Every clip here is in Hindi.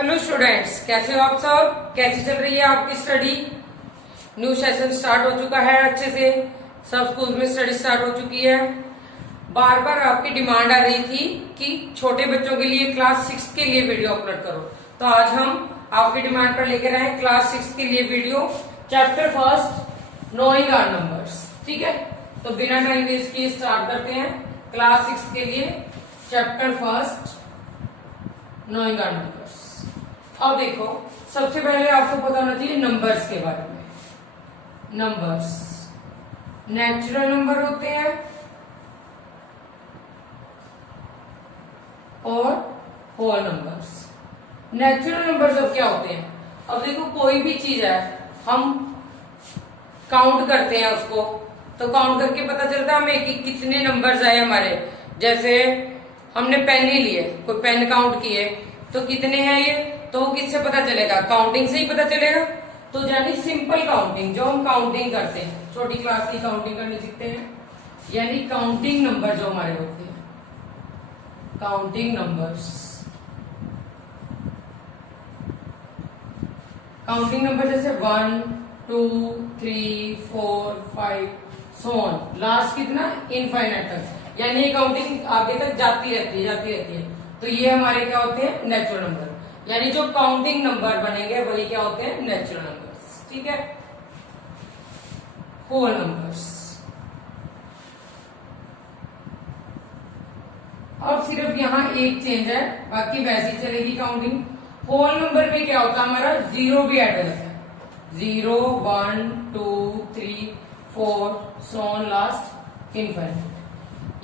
हेलो स्टूडेंट्स, कैसे हो आप सब? कैसी चल रही है आपकी स्टडी? न्यू सेशन स्टार्ट हो चुका है अच्छे से, सब स्कूल में स्टडी स्टार्ट हो चुकी है। बार बार आपकी डिमांड आ रही थी कि छोटे बच्चों के लिए क्लास 6 के लिए वीडियो अपलोड करो, तो आज हम आपकी डिमांड पर लेकर आए क्लास 6 के लिए video, chapter first knowing our numbers. ठीक है, तो बिना टाइम वेस्ट किए स्टार्ट करते हैं क्लास 6 के लिए chapter first knowing our numbers. अब देखो, सबसे पहले आपको पता होना चाहिए नंबर्स के बारे में। नंबर्स नेचुरल नंबर होते हैं और होल नंबर्स। नेचुरल नंबर्स अब क्या होते हैं? अब देखो, कोई भी चीज है, हम काउंट करते हैं उसको, तो काउंट करके पता चलता है हमें कि कितने नंबर्स आए हमारे। जैसे हमने पेन ही लिए, कोई पेन काउंट किए तो कितने हैं ये, तो किससे पता चलेगा? काउंटिंग से ही पता चलेगा। तो यानी सिंपल काउंटिंग, जो हम काउंटिंग करते हैं, छोटी क्लास की काउंटिंग करने सीखते हैं, यानी काउंटिंग नंबर जो हमारे होते हैं, काउंटिंग नंबर्स। काउंटिंग नंबर जैसे 1 2 3 4 5 सो ऑन, लास्ट कितना? इनफाइनाइट तक, यानी ये काउंटिंग आगे तक जाती रहती है। तो ये हमारे क्या होते हैं? Natural number. यानी जो काउंटिंग नंबर बनेंगे वही क्या होते हैं? Natural numbers. ठीक है, होल नंबर्स। अब सिर्फ यहाँ एक चेंज है, बाकी वैसी चलेगी काउंटिंग। होल नंबर में क्या होता है? हमारा जीरो भी ऐड हो जाता है। 0 1 2 3 4 सो ऑन लास्ट इनफाइनाइट,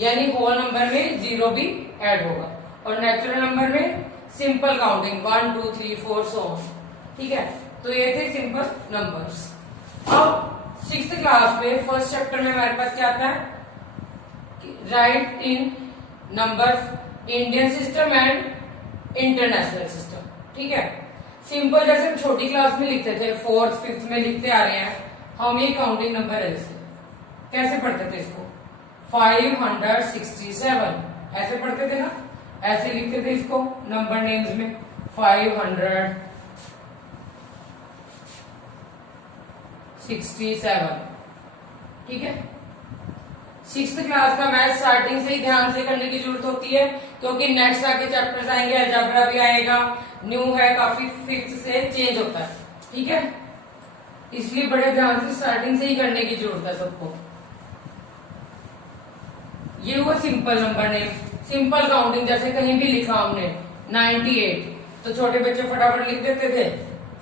यानी होल नंबर में जीरो भी ऐड होगा। और नेचुरल नंबर में सिंपल काउंटिंग 1 2 3 4 सो ऑन। ठीक है, तो ये थे सिंपल नंबर्स। अब 6th क्लास में फर्स्ट चैप्टर में हमारे पास क्या आता है? Right in numbers Indian system and international system. ठीक है, सिंपल जैसे हम छोटी क्लास में लिखते थे, 4th 5th में लिखते आ रहे हैं हम, ये काउंटिंग नंबर है। जैसे कैसे पढ़ते थे इसको? 567 ऐसे पढ़ते थे ना, ऐसे लिखते थे इसको नंबर नेम्स में, 567। ठीक है, 6th क्लास का मैथ स्टार्टिंग से ही ध्यान से करने की जरूरत होती है, क्योंकि नेक्स्ट आके चैप्टर्स आएंगे, अलजेब्रा भी आएगा, न्यू है काफी, 5th से चेंज होता है। ठीक है, इसलिए बड़े ध्यान से स्टार्टिंग से ही करने की जरूरत है सबको। ये हुआ simple number name, simple counting. जैसे कहीं भी लिखा हमने 98, तो छोटे बच्चे फटाफट लिख देते थे।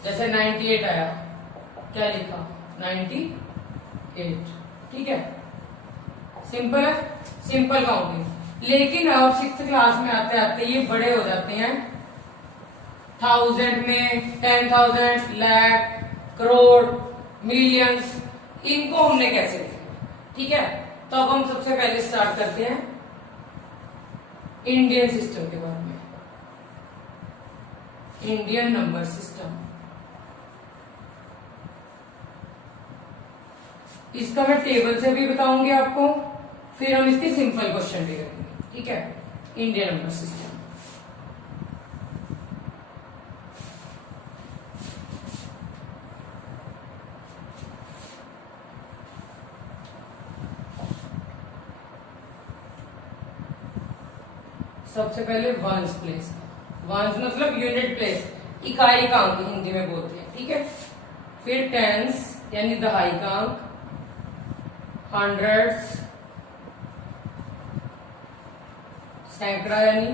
जैसे 98 आया, क्या लिखा? 98। ठीक है, सिंपल है, सिंपल काउंटिंग। लेकिन अब 6th क्लास में आते आते ये बड़े हो जाते हैं, 1000 में, 10,000, लाख, करोड़, मिलियंस, इनको हमने कैसे लिखा? ठीक है, तो अब हम सबसे पहले स्टार्ट करते हैं इंडियन सिस्टम के बारे में, इंडियन नंबर सिस्टम। इसका मैं टेबल से भी बताऊंगी आपको, फिर हम इसके सिंपल क्वेश्चन भी करेंगे। ठीक है, इंडियन नंबर सिस्टम। सबसे पहले वंस प्लेस, वंस मतलब यूनिट प्लेस, इकाई का अंक हिंदी में बोलते हैं। ठीक है, फिर टेंस यानी दहाई का अंक, हंड्रेड्स सैकड़ा, यानी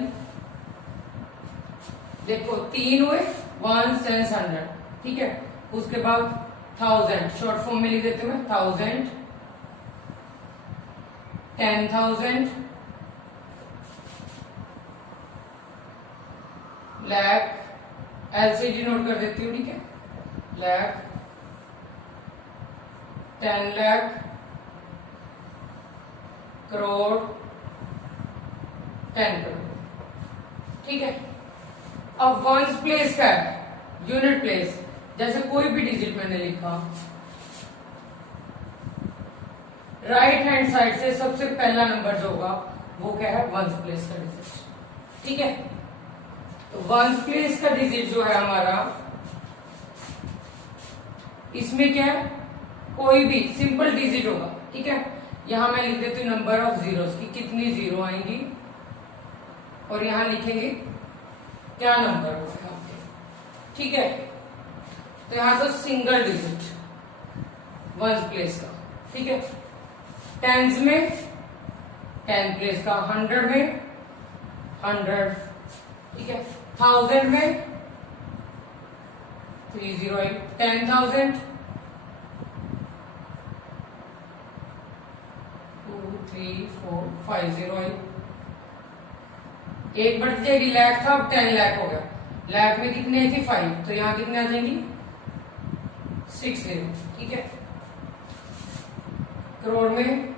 देखो 3 हुए, 1 10 100। ठीक है, उसके बाद 1000 शॉर्ट फॉर्म में लिख देते हैं, 1000 10,000 लाख, एलसीडी नोट कर देती हूँ। ठीक है, लाख, 10 लाख, करोड़, 10 करोड़। ठीक है, अब वंस प्लेस का है, यूनिट प्लेस। जैसे कोई भी डिजिट मैंने लिखा, राइट हैंड साइड से सबसे पहला नंबर जो होगा वो क्या है? वंस प्लेस का डिजिट। ठीक है, तो वंस प्लेस का डिजिट जो है हमारा, इसमें क्या है, कोई भी सिंपल डिजिट होगा, ठीक है। यहां मैं लिख देती हूँ नंबर ऑफ जीरोस की कितनी जीरो आएंगी, और यहां लिखेंगे क्या नंबर होगा यहाँ पे, ठीक है। तो यहां तो सिंगल डिजिट वंस प्लेस का, ठीक है। टेंस में 10 प्लेस का, 100 में 100, ठीक है। 1000 में 308, 10,000 2 3 4 508, एक बढ़ती जाएगी, लाख था अब 10 लाख हो गया, लाख में कितने थी 5, तो यहां कितने आ जाएंगी 60, ठीक है। करोड़ में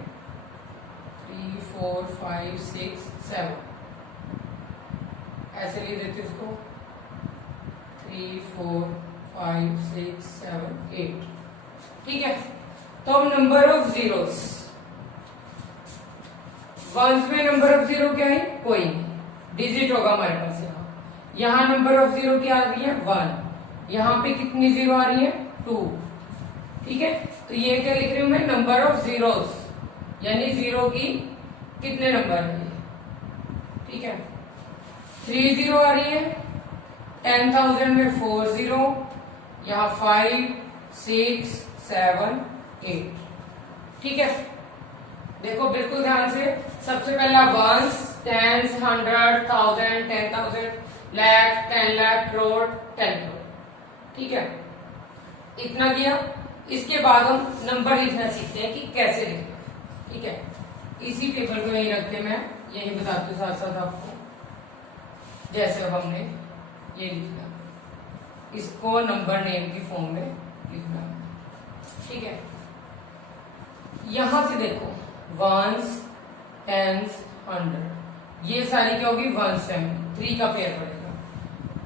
3 4 5 6 7, ऐसे लिख देते उसको 3 4 5 6 7 8, ठीक है। तो अब नंबर ऑफ जीरोस, वंस में नंबर ऑफ जीरो क्या है, कोई डिजिट होगा हमारे पास। यहाँ नंबर ऑफ जीरो क्या आ रही है 1, यहाँ पे कितनी जीरो आ रही है 2, ठीक है। तो ये क्या लिख रही हूं मैं, नंबर ऑफ जीरोस, यानी जीरो की कितने नंबर है, ठीक है। 3 जीरो आ रही है, 10,000 में 4 जीरो, यहाँ 5 6 7 8, ठीक है। देखो बिल्कुल ध्यान से, सबसे पहला वंस, टेंस, 100, 1000, 10,000, लाख, 10 लाख, करोड़, 10 करोड़, ठीक है। इतना किया, इसके बाद हम नंबर लिखना सीखते हैं कि कैसे लिखना, ठीक है। इसी पेपर को यही रख के मैं यही बताती हूँ साथ साथ आपको, जैसे अब हमने ये लिखना, इसको नंबर नेम की फॉर्म में लिखना, ठीक है। यहां से देखो वंस, टेंस, 100, ये सारी क्या होगी वंस फैमिली, 3 का पेयर पड़ेगा,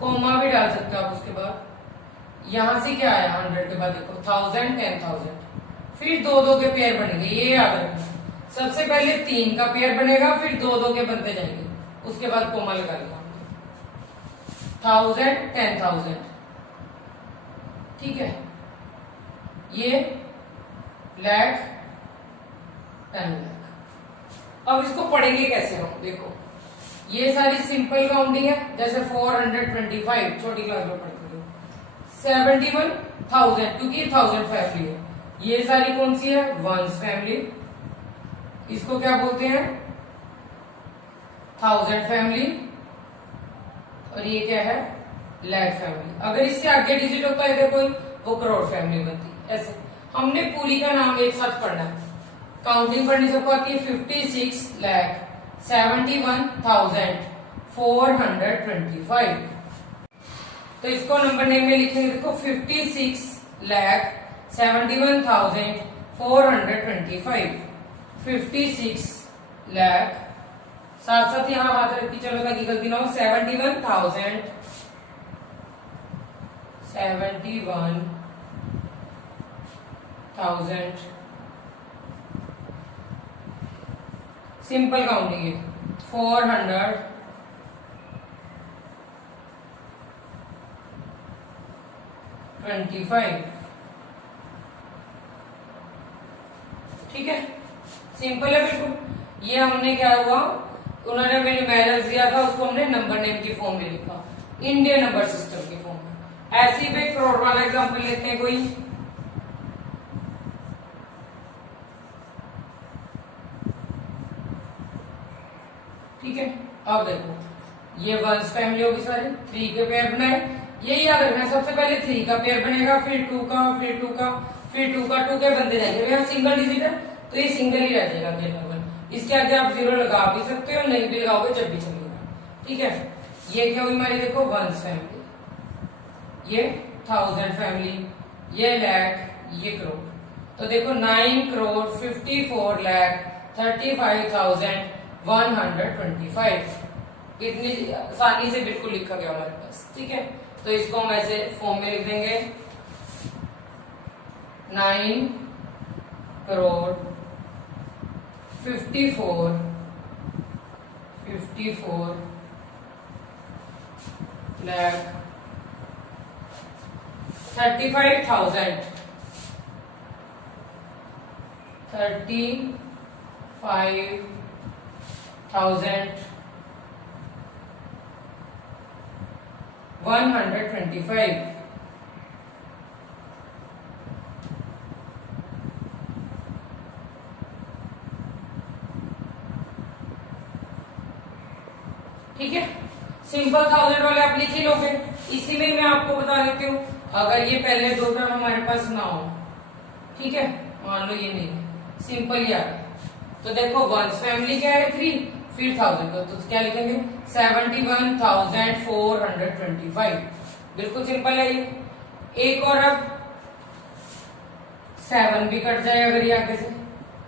कोमा भी डाल सकते हो आप उसके बाद। यहां से क्या आया 100 के बाद देखो 1000, 10,000, फिर 2-2 के पेयर बनेंगे, ये याद रखना। सबसे पहले 3 का पेयर बनेगा, फिर 2-2 के बनते जाएंगे, उसके बाद कोमा लगा लिया 1000, 10,000, ठीक है। ये लाख, 10 लाख। अब इसको पढ़ेंगे कैसे हम, देखो ये सारी सिंपल काउंटिंग है, जैसे 425 छोटी क्लास में पढ़ते थे, 71,000 क्योंकि 1000 फैमिली है, ये सारी कौन सी है वंस फैमिली, इसको क्या बोलते हैं 1000 फैमिली, और ये क्या है लाख फैमिली। अगर इससे आगे डिजिट होता है इधर कोई, वो करोड़ फैमिली बनती। ऐसे हमने पूरी का नाम एक साथ पढ़ना है, काउंटिंग पढ़नी सबको आती है। 56 लाख 71,425, तो इसको नंबर नेम में लिखेंगे, देखो 56 लाख 71,425, 56 लाख, साथ साथ यहां हाथ रख के चलो ताकि गलती ना हो, 71,000 सिंपल काउंटिंग है, 425, ठीक है। सिंपल है बिल्कुल। ये हमने क्या हुआ, उन्होंने मैंने बैलेंस दिया था, उसको हमने नंबर नेम की फॉर्म में लिखा, इंडियन नंबर सिस्टम की फॉर्म में। ऐसे ही पे करोड़ वाला एग्जाम्पल लेते हैं कोई, ठीक है। अब देखो ये वंस फैमिली होगी सारी, 3 के पेयर बनाए, यही याद रखना, सबसे पहले 3 का पेयर बनेगा, फिर 2 का, फिर 2 का, फिर 2 का, 2 के बनते जाएंगे। यहाँ सिंगल डिजिट है तो ये सिंगल ही रह जाएगा अगले नंबर, इसके आगे आप 0 लगा भी सकते हो, नहीं भी लगाओगे जब भी चलेगा, ठीक है। ये क्या हुई हमारी, देखो वंस फैमिली, ये 1000 फैमिली, ये लाख, ये करोड़। तो देखो 9,34,35,125, इतनी आसानी से बिल्कुल लिखा गया हमारे पास, ठीक है। तो इसको हम ऐसे फॉर्म में लिख देंगे, 9 करोड़ 54 लाख 35,000 125। ठीक है, सिंपल 1000 वाले आप लिख ही लोगे। इसी में मैं आपको बता देती हूँ, अगर ये पहले दो टर्म हमारे पास ना हो, ठीक है, मान लो ये नहीं, सिंपल ही आ गया, तो देखो वंस फैमिली क्या है 3, फिर 1000 का, तो क्या लिखेंगे 71,425। बिल्कुल सिंपल है ये। एक और अब 7 भी कट जाए अगर ये आगे से,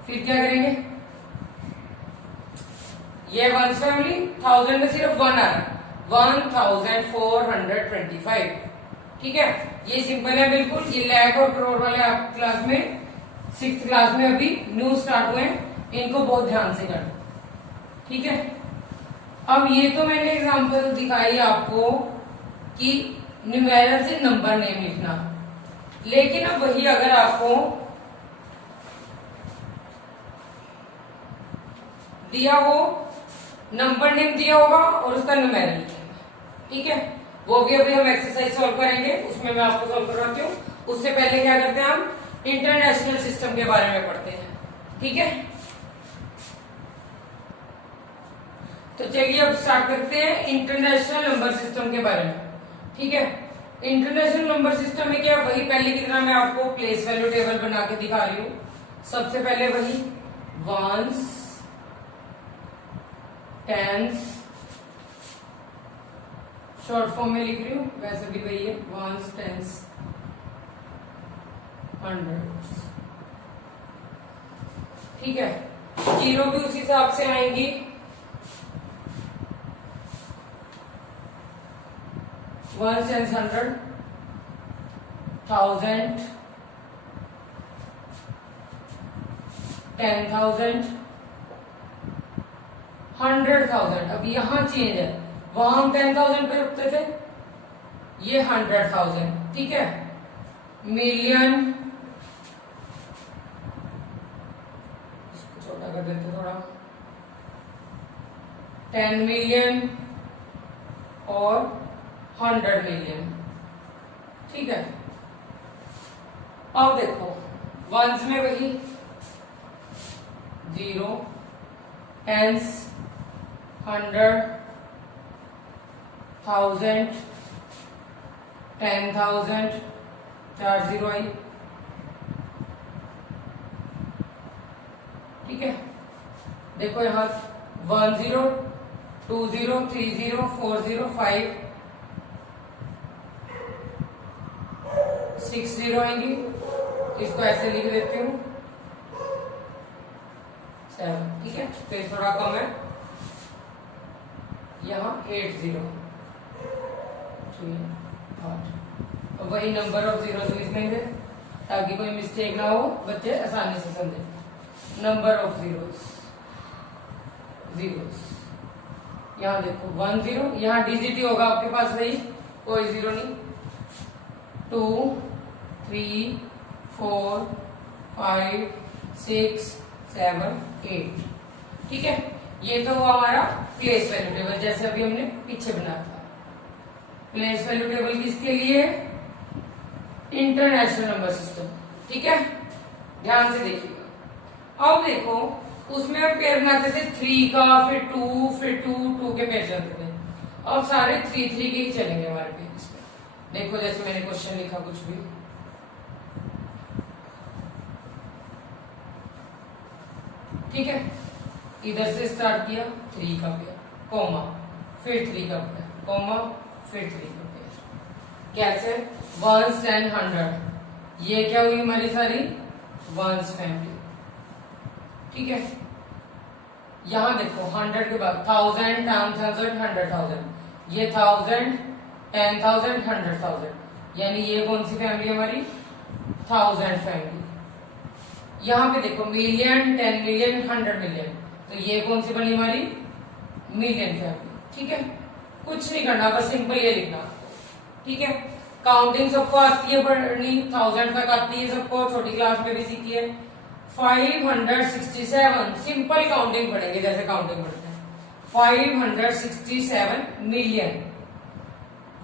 फिर क्या करेंगे, ये वंस फैमिली 1000 में सिर्फ 1 आ रहा है, 1425। ठीक है, ये सिंपल है बिल्कुल। ये लाख और करोड़ वाले आप क्लास में 6th क्लास में अभी न्यू स्टार्ट हुए हैं, इनको बहुत ध्यान से करना। ठीक है, अब ये तो मैंने एग्जांपल दिखाई आपको कि न्यूमेरल से नंबर नेम लिखना, लेकिन अब वही अगर आपको दिया हो, नंबर नेम दिया होगा और उसका न्यूमेरल लिखेंगे, ठीक है, वो भी अभी हम एक्सरसाइज सॉल्व करेंगे, उसमें मैं आपको सॉल्व करवाती हूँ। उससे पहले क्या करते हैं, हम इंटरनेशनल सिस्टम के बारे में पढ़ते हैं। ठीक है, तो चलिए अब स्टार्ट करते हैं इंटरनेशनल नंबर सिस्टम के बारे में। ठीक है, इंटरनेशनल नंबर सिस्टम में क्या, वही पहले की तरह मैं आपको प्लेस वैल्यू टेबल बना के दिखा रही हूँ। सबसे पहले वही वंस, टेंस, शॉर्ट फॉर्म में लिख रही हूँ, वैसे भी वही है, वंस, टेंस, हंड्रेड्स। ठीक है, जीरो भी उसी हिसाब से आएंगी, वंस, टेंस, 100, 1000, 10,000, 100,000। अब यहां चेंज है, वहां हम 10,000 पे रुकते थे, ये 100,000। ठीक है, मिलियन, इसको छोटा कर देते थोड़ा, 10 मिलियन और 100 मिलियन। ठीक है, अब देखो वंस में वही 0, टेंस, 100, 1000, 10,000, 4 0 आई। ठीक है, देखो यहां 1 0, 2 0, 3 0, 4 0, 5 6 0 आएंगी, इसको ऐसे लिख देती हूँ 7। ठीक है, तो थोड़ा कम है, यहाँ 8 0, 3 8। वही नंबर ऑफ जीरोस लिख देंगे ताकि कोई मिस्टेक ना हो, बच्चे आसानी से समझे। नंबर ऑफ जीरोस, यहाँ देखो 1 0, यहाँ डिजिट ही होगा आपके पास, वही कोई जीरो नहीं, 2 3 4 5 6 7 8। ठीक है, ये तो हमारा प्लेस वैल्यू टेबल, जैसे अभी हमने पीछे बनाया था। प्लेस वैल्यू टेबल किसके लिए, इंटरनेशनल नंबर सिस्टम। ठीक है, ध्यान से देखिएगा। अब देखो उसमें हम पेयर बनाते थे 3 का, फिर 2, फिर 2 2 के पेयर चलते थे। अब सारे 3 3 के ही चलेंगे हमारे पेज पे। देखो जैसे मैंने क्वेश्चन लिखा कुछ भी, ठीक है, इधर से स्टार्ट किया 3 का पेयर, कॉमा, फिर 3 का पेयर, कॉमा, फिर 3 का पेयर। कैसे, 1 10 100, ये क्या हुई हमारी सारी वंस फैमिली। ठीक है, यहां देखो 100 के बाद 1000, 10,000, 100,000, ये 1000, 10,000, 100,000, यानी ये कौन सी फैमिली हमारी 1000 फैमिली। यहां पे देखो मिलियन, 10 मिलियन, 100 मिलियन, तो ये कौन सी बनी हमारी मिलियन फैमिली। ठीक है, कुछ नहीं करना, बस सिंपल ये लिखना ठीक है। काउंटिंग सबको आती है पढ़नी, 1000 तक आती है सबको, छोटी क्लास में भी सीखी है। 567 सिंपल काउंटिंग पढ़ेंगे जैसे काउंटिंग पढ़ते हैं। 567 मिलियन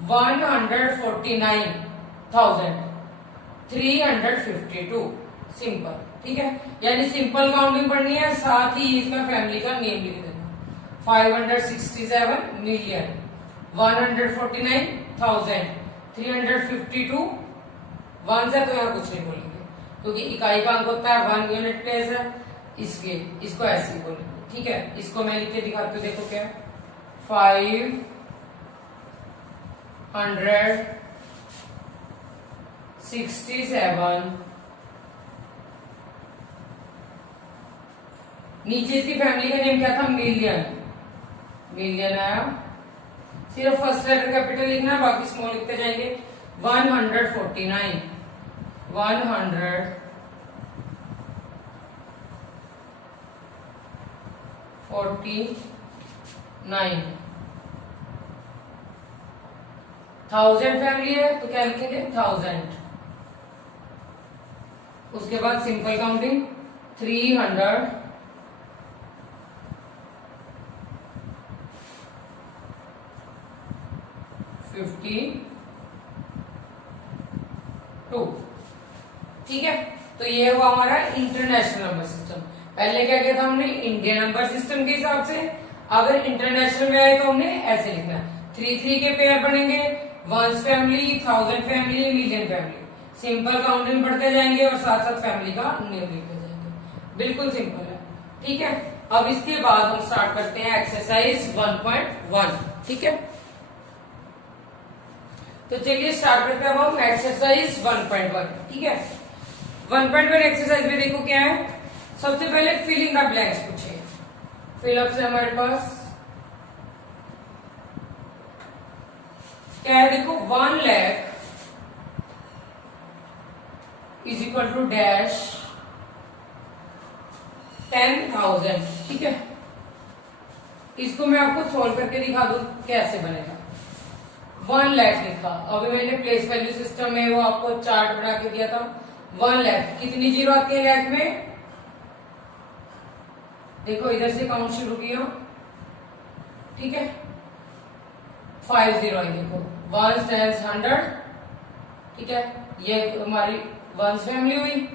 149,352 सिंपल, ठीक है। यानी सिंपल काउंटिंग पढ़नी है, साथ ही इसका फैमिली का नेम लिख देना। 567 मिलियन 149,352 वन से तो यहाँ कुछ नहीं बोलेंगे क्योंकि इकाई का अंक होता है 1 यूनिट प्लेस है, इसलिए इसको ऐसे ही बोलेंगे, ठीक है। इसको मैं लिख के दिखाती हूँ, देखो क्या है। 567 नीचे इसकी फैमिली का नेम क्या था, मिलियन, मिलियन आया। सिर्फ फर्स्ट लेटर कैपिटल लिखना है, बाकी स्मॉल लिखते जाएंगे। 149 1000 फैमिली है तो क्या लिखेंगे 1000। उसके बाद सिंपल काउंटिंग 352, ठीक है। तो ये हुआ हमारा इंटरनेशनल नंबर सिस्टम। पहले क्या किया था हमने, इंडियन नंबर सिस्टम के हिसाब से। अगर इंटरनेशनल में आए तो हमने ऐसे लिखना, 3 के पेयर बनेंगे, ones family, 1000 family, million family. Simple counting पढ़ते जाएंगे और साथ साथ फैमिली का नेम लिखते जाएंगे, बिल्कुल सिंपल है, ठीक है। अब इसके बाद हम स्टार्ट करते हैं एक्सरसाइज 1.1, ठीक है। तो चलिए स्टार्ट करते हैं हम एक्सरसाइज 1.1, ठीक है। 1.1 एक्सरसाइज में देखो क्या है, सबसे पहले फिलिंग द ब्लैंक्स पूछे। फिलअप से हमारे पास क्या है, देखो 1 lakh is equal to dash 10,000, ठीक है। इसको मैं आपको सॉल्व करके दिखा दूं कैसे बनेगा। 1 लाख लिखा, अभी मैंने प्लेस वैल्यू सिस्टम में वो आपको चार्ट बना के दिया था। 1 लाख कितनी जीरो आती है लाख में, देखो इधर से काउंट शुरू किया, ठीक है। 5 जीरो आई, देखो 1 टाइम्स 100, ठीक है। ये हमारी वंस फैमिली हुई,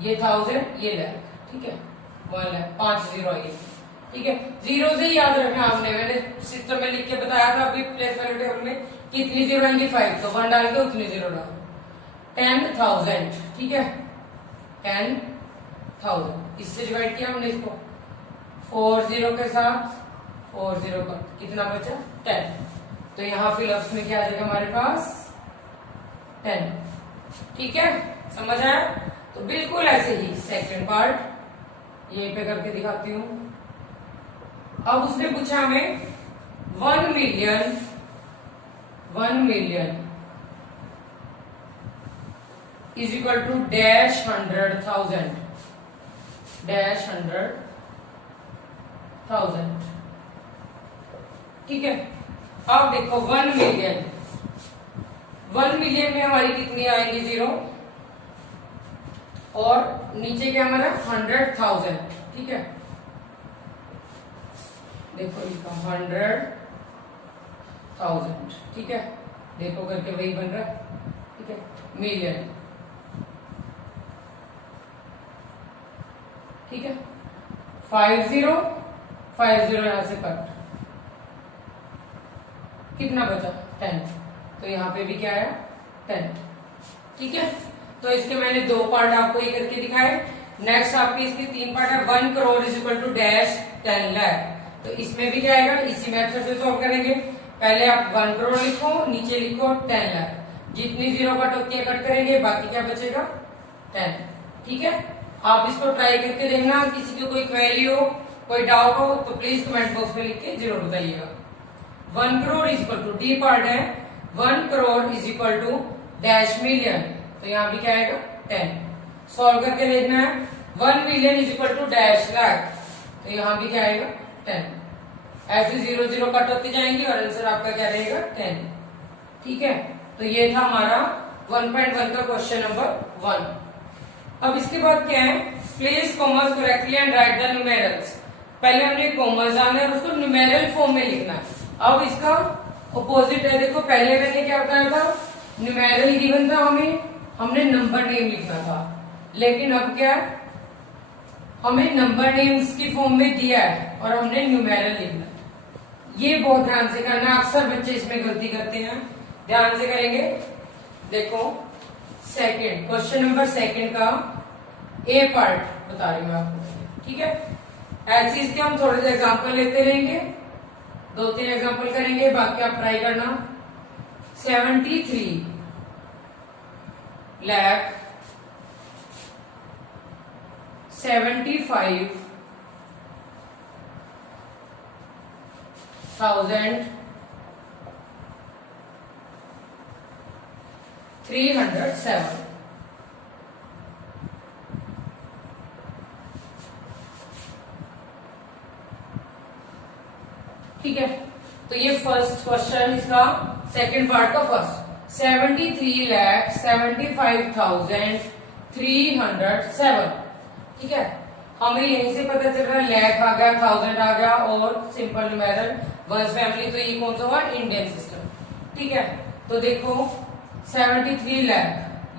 ये 1000, ये लाख, ठीक है। 1 लाख 5 जीरो आई, ठीक है। जीरो से ही याद रखना आपने, मैंने सिस्टम में लिख के बताया था अभी प्लेस वैल्यू टेबल में कितनी जीरो आएंगी 5, तो 1 डाल के उतनी जीरो डालो। 10,000, ठीक है। 10,000 इससे डिवाइड किया हमने इसको, 4 जीरो के साथ 4 जीरो का कितना बचा 10, तो यहाँ फिलअप्स में क्या आ जाएगा हमारे पास 10, ठीक है। समझ आया। तो बिल्कुल ऐसे ही सेकंड पार्ट यहीं पे करके दिखाती हूं। अब उसने पूछा हमें 1 million is equal to dash 100,000, dash 100,000, ठीक है। अब देखो 1 मिलियन में हमारी कितनी आएंगी जीरो, और नीचे क्या हमारा 100,000, ठीक है। देखो इसका 100,000, ठीक है। देखो करके वही बन रहा है, ठीक है। मिलियन, ठीक है। 50 यहां से कट, कितना बचा 10, तो यहाँ पे भी क्या आया 10, ठीक है। तो इसके मैंने 2 पार्ट आपको ये करके दिखाए। नेक्स्ट आपकी इसकी 3 पार्ट है। 1 crore is equal to dash 10 lakh, तो इसमें भी क्या आएगा, इसी मेथड से सॉल्व करेंगे। पहले आप 1 करोड़ लिखो, नीचे लिखो 10 लाख, जितनी जीरो कट होती है कट करेंगे, बाकी क्या बचेगा 10, ठीक है। आप इसको ट्राई करके देखना, किसी की कोई क्वेरी हो, कोई डाउट हो तो प्लीज कमेंट बॉक्स में लिख के जरूर बताइएगा। 1 crore is equal to, D part है 1 crore is equal to dash million, तो यहाँ भी क्या आएगा 10, सॉल्व करके देखना है। 1 million is equal to dash lakh, तो यहाँ भी क्या आएगा 10, ऐसे 0 0 कट होती जाएंगी और आंसर आपका क्या रहेगा 10, ठीक है। तो ये था हमारा 1.1 का क्वेश्चन नंबर 1। अब इसके बाद क्या है, place commerce correctly and write the numerals. पहले हमने कॉमर्स आना है और उसको न्यूमेरल फॉर्म में लिखना है। अब इसका अपोजिट है, देखो पहले मैंने क्या बताया था, न्यूमेरल गिवन था हमें, हमने नंबर नेम लिखना था, लेकिन अब क्या है, हमें नंबर नेम्स की फॉर्म में दिया है और हमने न्यूमेरल लिखना है। ये बहुत ध्यान से करना, अक्सर बच्चे इसमें गलती करते हैं, ध्यान से करेंगे। देखो सेकंड क्वेश्चन नंबर सेकंड का ए पार्ट बता रही हूँ आपको, ठीक है। ऐसे इसके हम थोड़े से एग्जाम्पल लेते रहेंगे, 2-3 एग्जाम्पल करेंगे, बाकी आप ट्राई करना। 73 लाख 75,307 ठीक है। तो ये फर्स्ट क्वेश्चन, इसका सेकंड पार्ट का फर्स्ट 73,75,307, ठीक है। हमें यहीं से पता चल रहा है लैख आ गया, 1000 आ गया और सिंपल न्यूमेरल वंस फैमिली, तो ये कौन सा हुआ, इंडियन सिस्टम, ठीक है। तो देखो 73 लाख,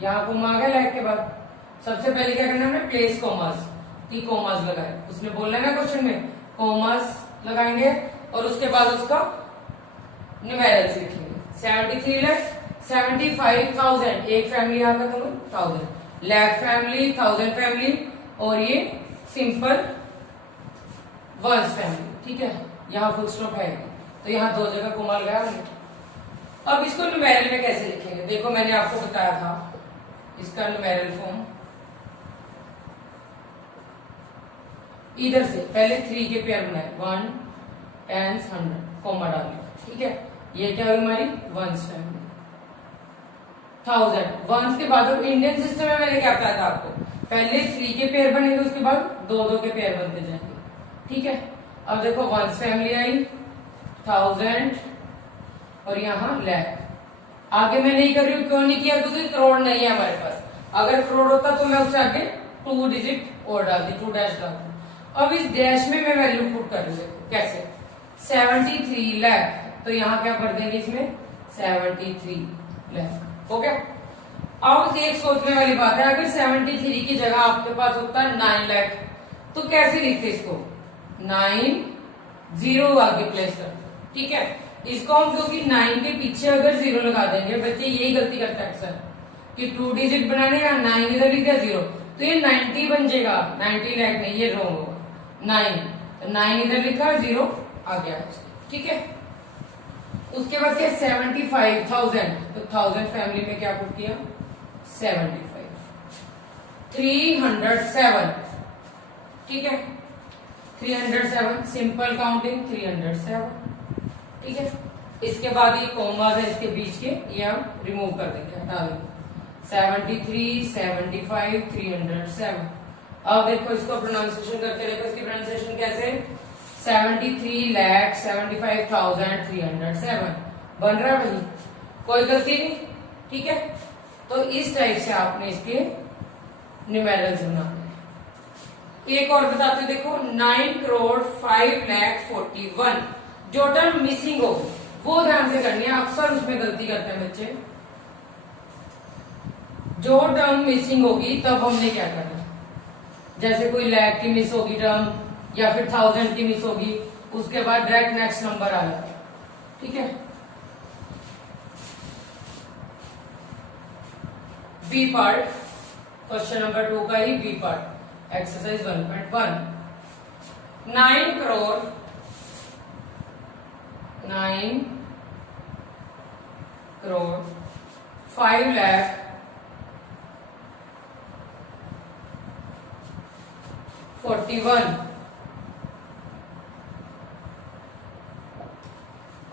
यहाँ कॉमा आ गया लैख के बाद, सबसे पहले क्या करना है, हमने प्लेस कॉमर्स, टी कॉमर्स लगाए, उसने बोलना है ना क्वेश्चन में, कॉमर्स लगाएंगे और उसके बाद उसका न्यूमेरल्स लिखेंगे। 73 लाख 75,000, एक फैमिली आ गया तो 1000, लाख फैमिली, 1000 फैमिली और ये सिंपल वंस फैमिली, ठीक है। यहाँ फुल स्टॉप है, तो यहाँ 2 जगह कॉमा लगाया हमने। अब इसको न्यूमेरल में कैसे लिखेंगे, देखो मैंने आपको बताया था इसका न्यूमेरल फॉर्म, इधर से पहले 3 के पेयर बनाए, 1 10 100 कॉमा डाल दिया, ठीक है। ये क्या हुई हमारी वंस फैमिली। 1000 वंस के बाद, अब इंडियन सिस्टम में मैंने क्या बताया था आपको, पहले 3 के पेयर बनेंगे, उसके बाद 2-2 के पेयर बनते जाएंगे, ठीक है। अब देखो वंस फैमिली आई 1000 और यहाँ लैख, आगे मैं नहीं कर रही हूँ, क्यों नहीं किया, क्योंकि करोड़ नहीं है हमारे पास, अगर करोड़ होता तो मैं उससे आगे 2 डिजिट और डालती, 2 डैश डालती। अब इस डैश में मैं वैल्यू पुट कर रही हूँ, कैसे, 73 लाख, तो यहाँ क्या कर देंगे इसमें 73 लाख, हो गया। अब एक सोचने वाली बात है, अगर 73 की जगह आपके पास होता 9 लाख, तो कैसे लिखते इसको, 9 0 आगे प्लेस कर, ठीक है। इसको हम, क्योंकि 9 के पीछे अगर 0 लगा देंगे, बच्चे यही गलती करते हैं अक्सर कि 2 डिजिट बनाने का 9 इधर लिख दिया 0, तो ये 90 बन जाएगा, 90 लाख नहीं, ये रॉन्ग होगा, 9 इधर लिखा 0 आ गया, ठीक है। उसके बाद क्या 75,000, तो 1000 फैमिली में क्या पुट किया 75, 307, ठीक है, 307 सिंपल काउंटिंग 307, ठीक है। इसके बाद ये कॉमास है इसके बीच के, ये हम रिमूव कर देंगे, हटा देंगे, 73 75 307। अब देखो इसको प्रोनाउंसिएशन करके देखो, इसकी प्रोनाउंसिएशन कैसे, 73 लाख 75,307 बन रहा है भाई, कोई गलती नहीं, ठीक है। तो इस टाइप से आपने इसके न्यूमेरल्स बनाने। एक और बताते हैं, देखो 9 करोड़ 5 लाख 41, जो टर्म मिसिंग हो वो ध्यान से करनी है, अक्सर उसमें गलती करते हैं बच्चे, जो टर्म मिसिंग होगी तब हमने क्या करना, जैसे कोई लाख की मिस होगी टर्म या फिर 1000 की मिस होगी, उसके बाद डायरेक्ट नेक्स्ट नंबर आ जाता है, ठीक है। बी पार्ट क्वेश्चन नंबर 2 का ही B part exercise 1.1, 9 crore 5 lakh 41।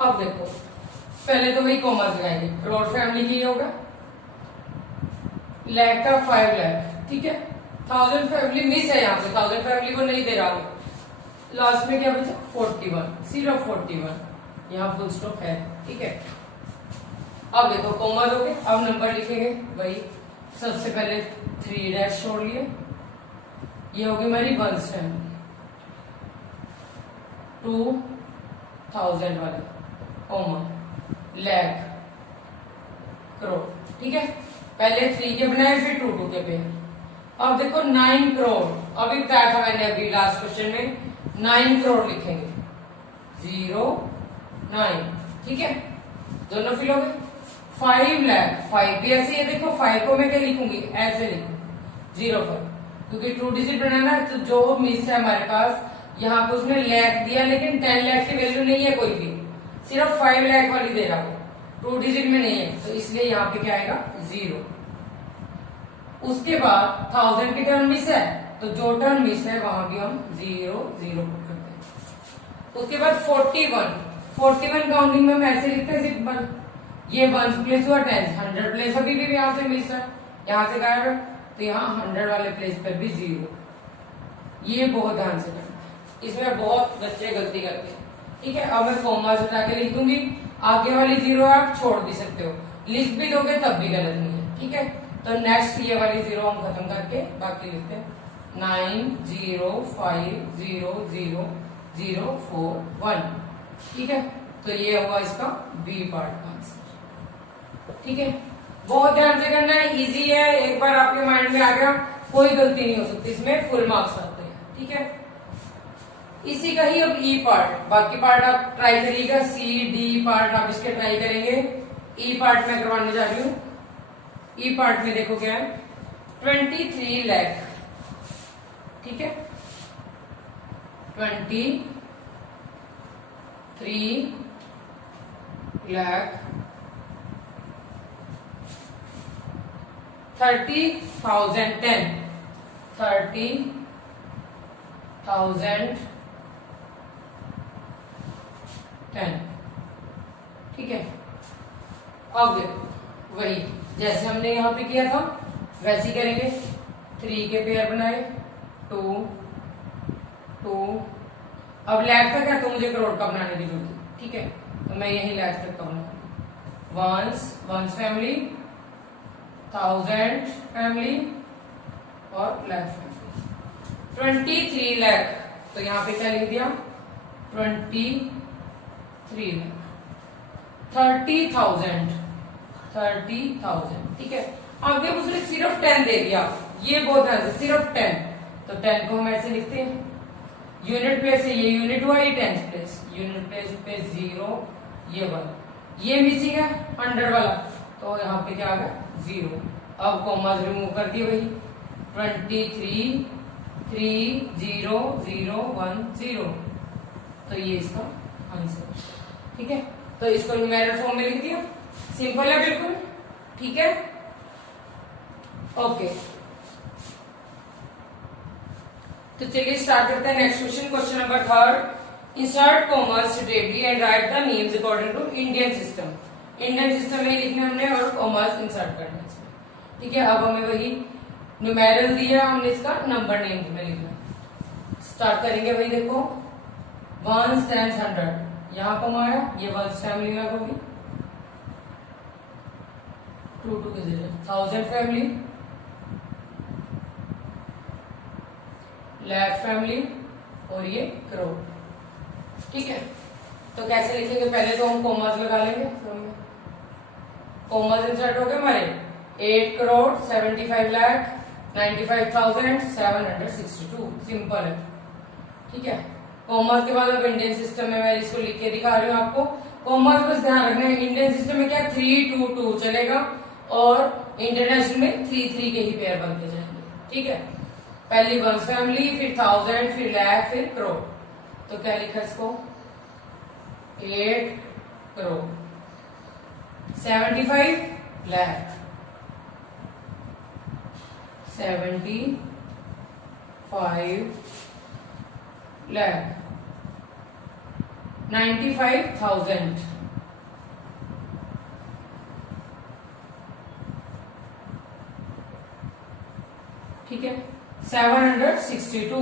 अब देखो पहले तो वही कॉमर्स लगाएंगे, करोड़ फैमिली की होगा, लाख का 5 लाख, ठीक है। 1000 फैमिली मिस है, यहाँ पे 1000 फैमिली को नहीं दे रहा हूं, लास्ट में क्या बचा 41, सिर्फ 41, यहाँ फुल स्टॉप है, ठीक है। अब देखो कॉमा दोगे, अब नंबर लिखेंगे वही, सबसे पहले 3 डैश छोड़ लिए, ये होगी हमारी वंस फैमिली 2000 वाले, कॉमा लाख करोड़, ठीक है। पहले 3 के बनाए फिर 2 के पे। अब देखो 9 करोड़, अभी बताया था मैंने अभी लास्ट क्वेश्चन में 9 करोड़ लिखेंगे 0 9, ठीक है, दोनों फिल हो गए। 5 लाख, 5 भी ऐसे ही है, देखो 5 को मैं क्या लिखूंगी, ऐसे लिखूंगी 05, क्योंकि 2 डिजिट बनाना है। तो जो मिस है हमारे पास यहाँ पे उसने लाख दिया, लेकिन 10 लाख की वैल्यू नहीं है कोई भी, सिर्फ 5 लाख वाली दे रहा है, 2 डिजिट में नहीं है, तो इसलिए यहाँ पे क्या आएगा 0। उसके बाद 1000 की टर्म मिस है, तो जो टर्म मिस है वहां भी हम 0 0 पुट करते हैं। उसके बाद 41 काउंटिंग में हम ऐसे लिखते हैं सिंपल, ये 1 प्लेस हुआ 10, 100 प्लेस अभी भी यहाँ से मिस है, यहाँ से गायब है, तो यहाँ 100 वाले प्लेस पर भी 0। ये बहुत ध्यान से करना है, इसमें बहुत बच्चे गलती करते हैं, ठीक है। अब मैं कॉमा हटा के लिख दूंगी, आगे वाली 0 आप छोड़ भी सकते हो, लिख भी दोगे तब भी गलत नहीं है, ठीक है। तो नेक्स्ट ये वाली 0 हम खत्म करके बाकी लिखते हैं 9 0 5 0 0 0 4 1, ठीक है। तो ये हुआ इसका बी पार्ट का आंसर, ठीक है। बहुत ध्यान से करना है, इजी है, एक बार आपके माइंड में आ गया कोई गलती नहीं हो सकती, इसमें फुल मार्क्स आते हैं, ठीक है। इसी का ही अब ई पार्ट, बाकी पार्ट आप ट्राई करिएगा, सी डी पार्ट आप इसके ट्राई करेंगे, ई पार्ट में करवाने जा रही हूँ। ई पार्ट में देखो क्या है, 23 लाख, ठीक है, 23 लाख 30,000 10 30,000 10, ठीक है। अब देखो वही जैसे हमने यहाँ पे किया था वैसे ही करेंगे, 3 के पेयर बनाए 2 2, अब लाख तक है तो मुझे करोड़ का बनाने की जरूरत है, ठीक है, तो मैं यही लाख तक का बनाऊंगी। वंस फैमिली, 1000 फैमिली और लाख फैमिली। 23 लाख, तो यहाँ पे क्या लिख दिया 23 लाख, 30,000 30,000, ठीक है। आगे उसने सिर्फ 10 दे दिया, ये बहुत ध्यान से, सिर्फ 10, तो 10 को हम ऐसे लिखते हैं, यूनिट प्लेस है, ये यूनिट हुआ, ये 10 प्लेस, यूनिट प्लेस पे 0, ये 1, ये मिसिंग है 100 वाला, तो यहाँ पे क्या आ गया 0। अब कॉमास रिमूव कर दिए वही, 23 3 0 0 1 0, तो ये इसका आंसर, ठीक है। तो इसको न्यूमेरिकल फॉर्म में लिख दिया, सिंपल है बिल्कुल, ठीक है, ओके। तो चलिए स्टार्ट करते हैं next question, question number 3, insert commas suitably and write the names according to Indian system. Indian system में लिखने हमने और कॉमर्स इंसर्ट करना है इसमें, ठीक है। अब हमें वही न्यूमेरिकल दिया, हमने इसका नंबर नेम में लिखना। स्टार्ट करेंगे वही, देखो 1 टाइम्स 100 यहाँ कम आया, ये 1 फैमिली में होगी, 2 2 के 1000 फैमिली, लाख फैमिली और ये करोड़, ठीक है। तो कैसे लिखेंगे, पहले तो हम कॉमर्स लगा लेंगे, कॉमर्स इंसर्ट हो गए हमारे 8 करोड़ 75 लाख 95,762, सिंपल है, ठीक है। कॉमर्स के बाद अब इंडियन सिस्टम में मैं इसको लिख के दिखा रही हूँ आपको। कॉमर्स बस ध्यान रखना है, इंडियन सिस्टम में क्या 3 2 2 चलेगा और इंटरनेशनल में 3 3 के ही पेयर बनते जाएंगे, ठीक है। पहली 1 फैमिली, फिर 1000, फिर लाख, फिर करोड़, तो क्या लिखा इसको 8 करोड़ 75 लाख 75 लाख 95,000, ठीक है। 762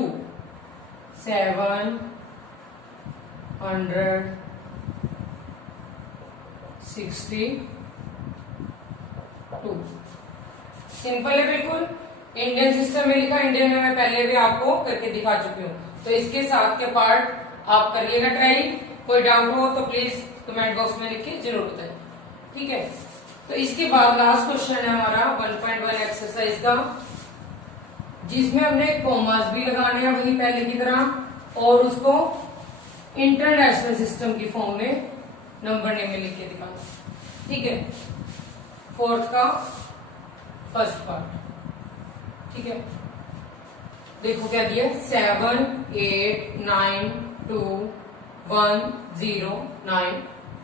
762 2। सिंपल है बिल्कुल। इंडियन सिस्टम में लिखा, इंडियन में मैं पहले भी आपको करके दिखा चुकी हूँ, तो इसके साथ के पार्ट आप करिएगा ट्राई। कोई डाउट हो तो प्लीज कमेंट बॉक्स में लिख के जरूर बताइए, ठीक है। तो इसके बाद लास्ट क्वेश्चन है हमारा 1.1 एक्सरसाइज का, जिसमें हमने कॉमास भी लगाने हैं वही पहले की तरह, और उसको इंटरनेशनल सिस्टम की फॉर्म में नंबर नेम में लिख के दिखाना, ठीक है। फोर्थ का फर्स्ट पार्ट, ठीक है। देखो क्या दिया, 7 8 9 2 1 0 9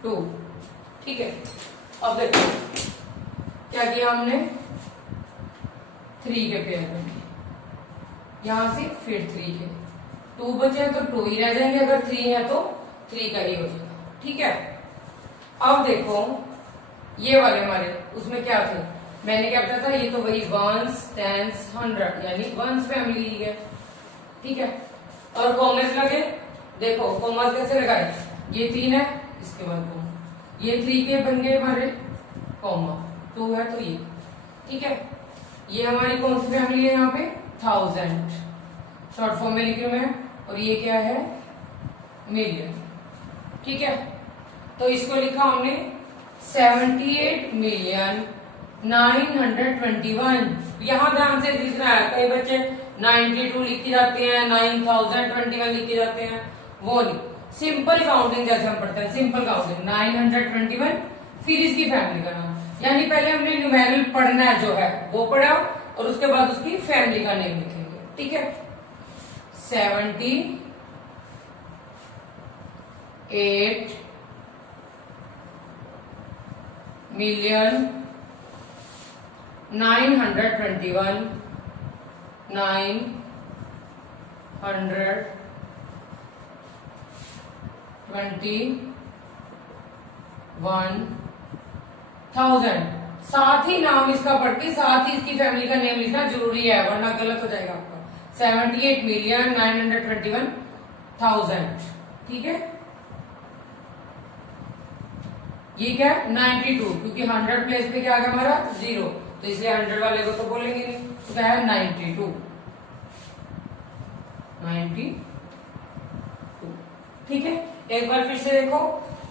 2, ठीक है। अब देखो क्या किया हमने, 3 के पेयर बने, यहां से फिर 3 के, 2 बचे तो 2 ही रह जाएंगे, अगर 3 है तो 3 का ही हो जाएगा, ठीक है। अब देखो ये वाले हमारे उसमें क्या थे, मैंने क्या बताया था, ये तो वही वंस टेंस 100 यानी वंस फैमिली ही है, ठीक है। और कॉमर्स लगे, देखो कॉमर्स कैसे लगाए, ये 3 है, इसके बाद कॉमा, ये 3 के बन गए हमारे कॉमा, 2 है तो ये, ठीक है। ये हमारी कौन सी फैमिली है, यहाँ पे 1000 शॉर्ट फॉर्म में लिख रही हूं मैं, और ये क्या है मिलियन, ठीक है। तो इसको लिखा हमने 78,921,000। यहां ध्यान से दिखना है, कई बच्चे 92 लिख के जाते हैं, 9021 लिख के जाते हैं, वो नहीं, सिंपल काउंटिंग जैसे हम पढ़ते हैं, सिंपल काउंटिंग 921, फिर इसकी फैमिली का नाम, यानी पहले हमने न्यूमेरल पढ़ना है जो है वो पढ़ा, और उसके बाद उसकी फैमिली का नेम लिखेंगे, ठीक है। 78 million 921 921,000। साथ ही नाम इसका पढ़ के साथ ही इसकी फैमिली का नेम लिखना जरूरी है, वरना गलत हो जाएगा आपका। 78,921,000, ठीक है। ये क्या है 92, क्योंकि 100 प्लेस पे क्या आ गया हमारा 0, तो इसलिए 100 वाले को तो बोलेंगे नहीं, तो क्या है 92, ठीक है। एक बार फिर से देखो,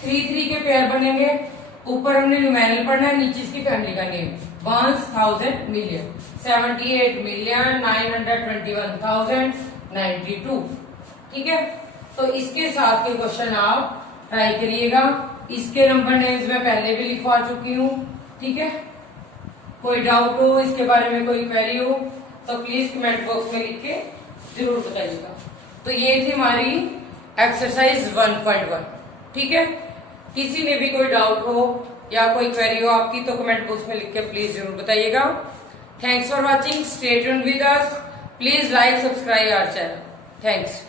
3 के पेयर बनेंगे, ऊपर हमने न्यूमेरल पढ़ना है, नीचे इसकी फैमिली का नेम, 1000 मिलियन, 78,921,092, ठीक है। तो इसके साथ के क्वेश्चन आप ट्राई करिएगा। इसके नंबर नेम्स मैं पहले भी लिखवा चुकी हूँ, ठीक है। कोई डाउट हो इसके बारे में, कोई क्वेरी हो तो प्लीज कमेंट बॉक्स में लिख के जरूर बताइएगा। तो ये थी हमारी एक्सरसाइज 1.1, ठीक है। किसी ने भी कोई डाउट हो या कोई क्वेरी हो आपकी तो कमेंट बॉक्स में लिख के प्लीज जरूर बताइएगा। Thanks for watching, stay tuned with us, please like subscribe our channel, thanks.